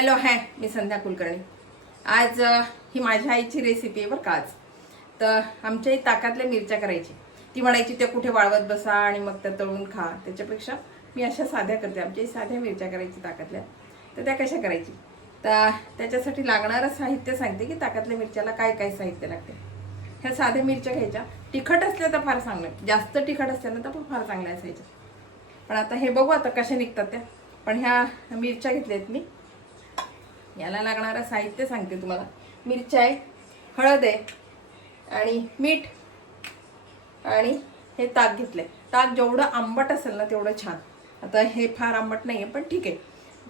Hello मी संध्या कुलकर्णी। आज ही माझ्या आईची रेसिपी आहे बरं का। आज तर आमच्या ताकातल्या मिरच्या करायची। ती म्हणायची त्या कुठे वाळवत बसा आणि मग त्या तळून खा, त्याच्यापेक्षा मी अशा साध्या करते। आमच्या साध्या मिरच्या करायची ताकातल्या, तर त्या कशा करायची तर त्याच्यासाठी लागणारं साहित्य सांगते की ताकातल्या मिरच्याला काय काय साहित्य लागते। ह्या साध्या मिरच्या घ्यायच्या, तिखट असल्या तर फार चांगलं, जास्त तिखट असल्या ना तर फार चांगल्या असायच्या। पण आता हे बघू आता कशा निघतात त्या। पण ह्या मिरच्या घेतल्यात मी। याला लागणारं साहित्य सांगते तुम्हाला। मिरच्या आहे, हळद आहे आणि मीठ आणि हे ताक घेतलंय। ताक जेवढं आंबट असेल ना तेवढं छान। आता हे फार आंबट नाहीये पण ठीक आहे,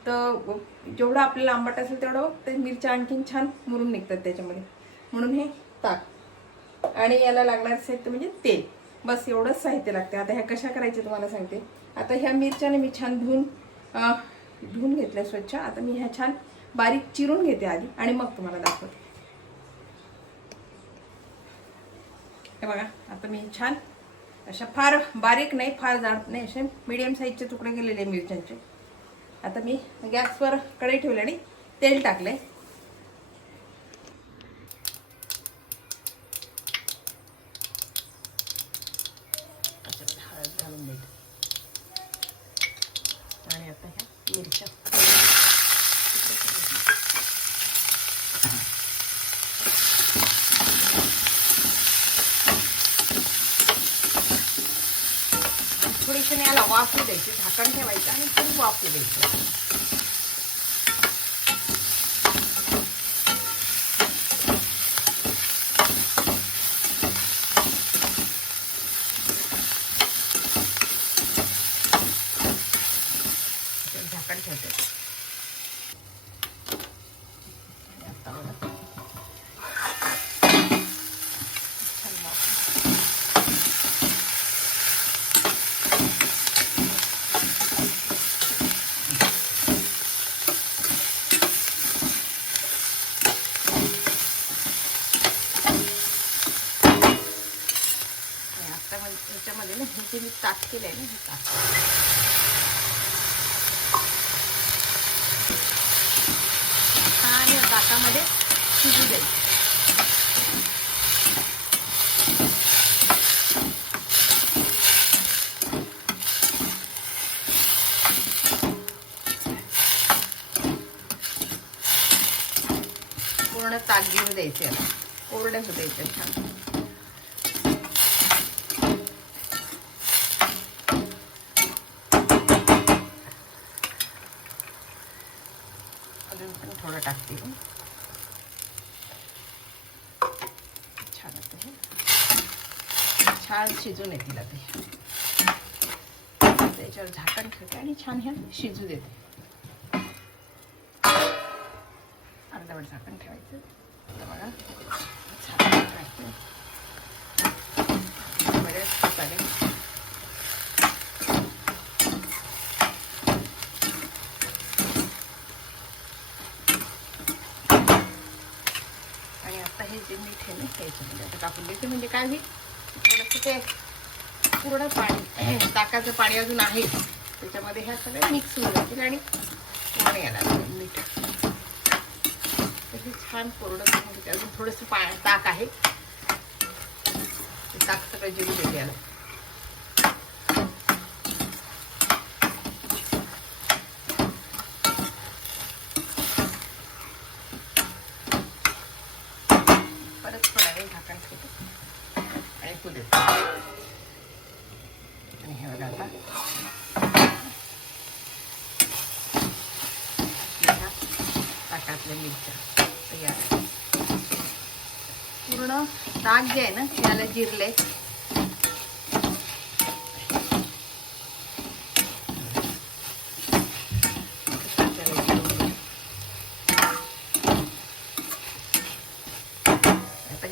तर जेवढं आपल्याला आंबट असेल तेवढं ते मिरच्या आणखीन छान मुरून निघतात त्याच्यामध्ये, म्हणून हे ताक। आणि याला लागणारं साहित्य म्हणजे तेल, बस एवढंच साहित्य लागते। आता ह्या कशा करायचे तुम्हाला सांगते। आता ह्या मिरच्याने मी छान धुवून घेतल्या स्वच्छ। आता मी ह्या छान बारीक चिरून घेते आधी आणि मग तुम्हाला दाखवते। हे बघा, आता मी छान अशा फार बारीक नाही फार जाड नाही, असे मीडियम साईजचे तुकडे केलेले मिरच्यांचे। आता मी गॅसवर कढई ठेवली आणि तेल टाकले। हळद घालून देते आणि आता ह्या मिरच्या थोडीशी याला वाफ द्यायची, झाकण ठेवायचं आणि थोडी वाफ द्यायची। झाकण ठेवते। त्याच्यामध्ये ना हे जे मी ताक केलंय ना, हे ताक छान या ताकामध्ये शिजू द्यायचं। पूर्ण ताक घेऊन द्यायचे, याला कोरडे होऊ द्यायचे छान। थोडं टाकते छान, छान शिजून येतील आता। त्याच्यावर झाकण ठेवते आणि छान ह्या शिजू देते। अर्धवट झाकण ठेवायचं। बघा झाकण टाकते, बरेच चालेल। हे जे मीठ आहे ना त्याच्यामध्ये आता टाकून द्यायचं, म्हणजे काय होईल थोडंसं ते पूर्ण पाणी, ताकाचं पाणी अजून आहे त्याच्यामध्ये, ह्या सगळ्या मिक्स होऊन जातील आणि पूर्ण यायला मीठ हे छान कोरडं करून घेते। अजून थोडंसं ताक आहे, ताक सगळं जिरू देते याला। परत थोडा वेळ झाकण ठेवते आणि फुले आणि हे बघा आता ताकातल्या मिरच्या तयार। पूर्ण ताक जे आहे ना त्याला जिरले।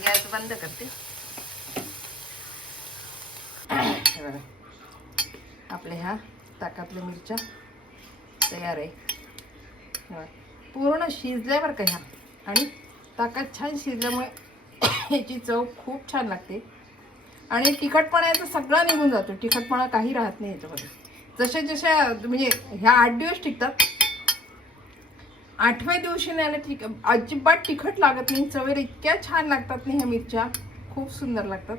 गॅस बंद करते। आपल्या ह्या ताकातल्या मिरच्या तयार आहे। पूर्ण शिजल्यावर का ह्या, आणि ताकात छान शिजल्यामुळे ह्याची चव खूप छान लागते आणि तिखटपणा याचा सगळा निघून जातो। तिखटपणा काही राहत नाही याच्यामध्ये। जसे जसे म्हणजे ह्या 8 दिवस टिकतात, 8व्या दिवशी नाही अजिबात तिखट लागत नाही, चवेला इतक्या छान लागतात नाही ह्या मिरच्या, खूप सुंदर लागतात.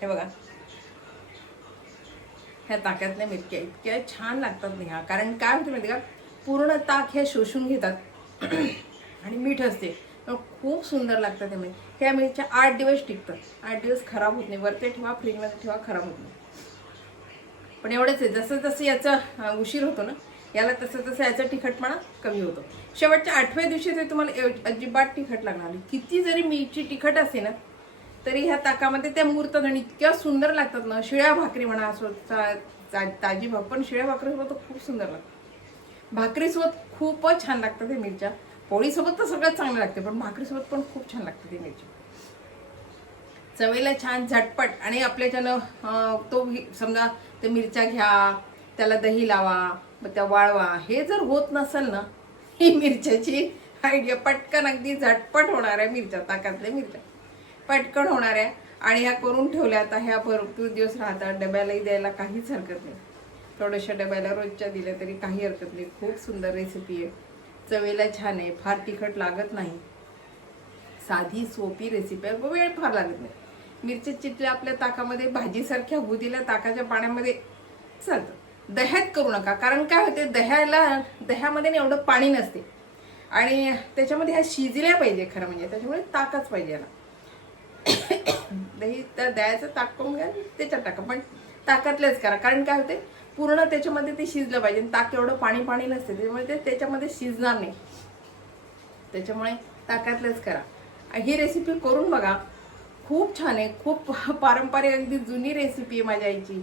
हे बघा, ह्या ताकातल्या मिरच्या इतक्या छान लागतात नाही ह्या. कारण काय होतं माहिती का, पूर्ण ताक हे शोषून घेतात आणि मीठ असते, खूप सुंदर लागतात. त्यामुळे ह्या मिरच्या 8 दिवस टिकतात, 8 दिवस खराब होत नाही. वरती ठेवा, फ्रीजमध्ये ठेवा, खराब होत नाही. पण एवढंच आहे, जसं जसं याचा उशीर होतो ना याला, तसं तसं याचा तिखटपणा कमी होतो. शेवटच्या 8व्या दिवशी ते तुम्हाला अजिबात तिखट लागणार नाही. किती जरी मिरची तिखट असते ना तरी ह्या ताकामध्ये त्या मुरतात आणि इतक्या सुंदर लागतात ना. शिळ्या भाकरी म्हणा असो, ताजी भाकर, पण शिळ्या भाकरीसोबत खूप सुंदर लागतात. भाकरीसोबत खूपच छान लागतात हे मिरच्या. पोळीसोबत तर सगळ्यात चांगलं लागते, पण भाकरीसोबत पण खूप छान लागते ती मिरची. चवीला छान, झटपट. आणि आपल्याच्यानं तो समजा ते मिरच्या घ्या, त्याला दही लावा, मग त्या वाळवा, हे जर होत नसेल ना, ही मिरच्याची आयडिया पटकन, अगदी झटपट होणाऱ्या मिरच्या, ताकातल्या मिरच्या पटकन होणाऱ्या. आणि ह्या करून ठेवल्या आता, ह्या भरपूर दिवस राहतात. डब्यालाही द्यायला काहीच हरकत नाही. थोड्याशा डब्याला रोजच्या दिल्या तरी काही हरकत नाही. खूप सुंदर रेसिपी आहे, चवीला छान आहे, फार तिखट लागत नाही, साधी सोपी रेसिपी आहे, वेळ फार लागत नाही. मिरच्या चिटल्या आपल्या ताकामध्ये, भाजीसारख्या होऊ दिल्या ताकाच्या पाण्यामध्ये चालतं. दह्यात करू नका, कारण काय होते, दह्यामध्ये ना एवढं पाणी नसते आणि त्याच्यामध्ये ह्या शिजल्या पाहिजे खरं म्हणजे, त्याच्यामुळे ताकच पाहिजे याला. दही तर दह्याचं ताक करून घ्या, त्याच्यात टाका, पण ताकातलेच करा. कारण काय होते, पूर्ण त्याच्यामध्ये ते शिजलं पाहिजे. ताक एवढं पाणी पाणी नसते, त्याच्यामुळे ते त्याच्यामध्ये शिजणार नाही. त्याच्यामुळे ताकातलेच करा. ही रेसिपी करून बघा, खूप छान आहे, खूप पारंपरिक, अगदी जुनी रेसिपी आहे माझ्या आईची.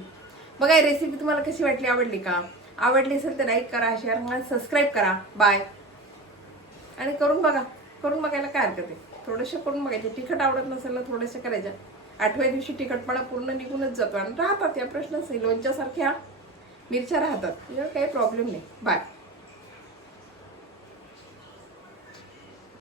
बघा, ही रेसिपी तुम्हाला कशी वाटली, आवडली का? आवडली असेल तर लाईक करा, शेअर करा, सबस्क्राईब करा. बाय. आणि करून बघा, करून बघायला काय हरकत आहे. थोडंसं करून बघायचे. तिखट आवडत नसेल ना, थोडंसं करायच्या. 8व्या दिवशी तिखटपणा पूर्ण निघूनच जातो आणि राहतात, या प्रश्नच नाही. लोणच्यासारख्या मिरच्या राहतात, त्याच्यावर काही प्रॉब्लेम नाही. बाय.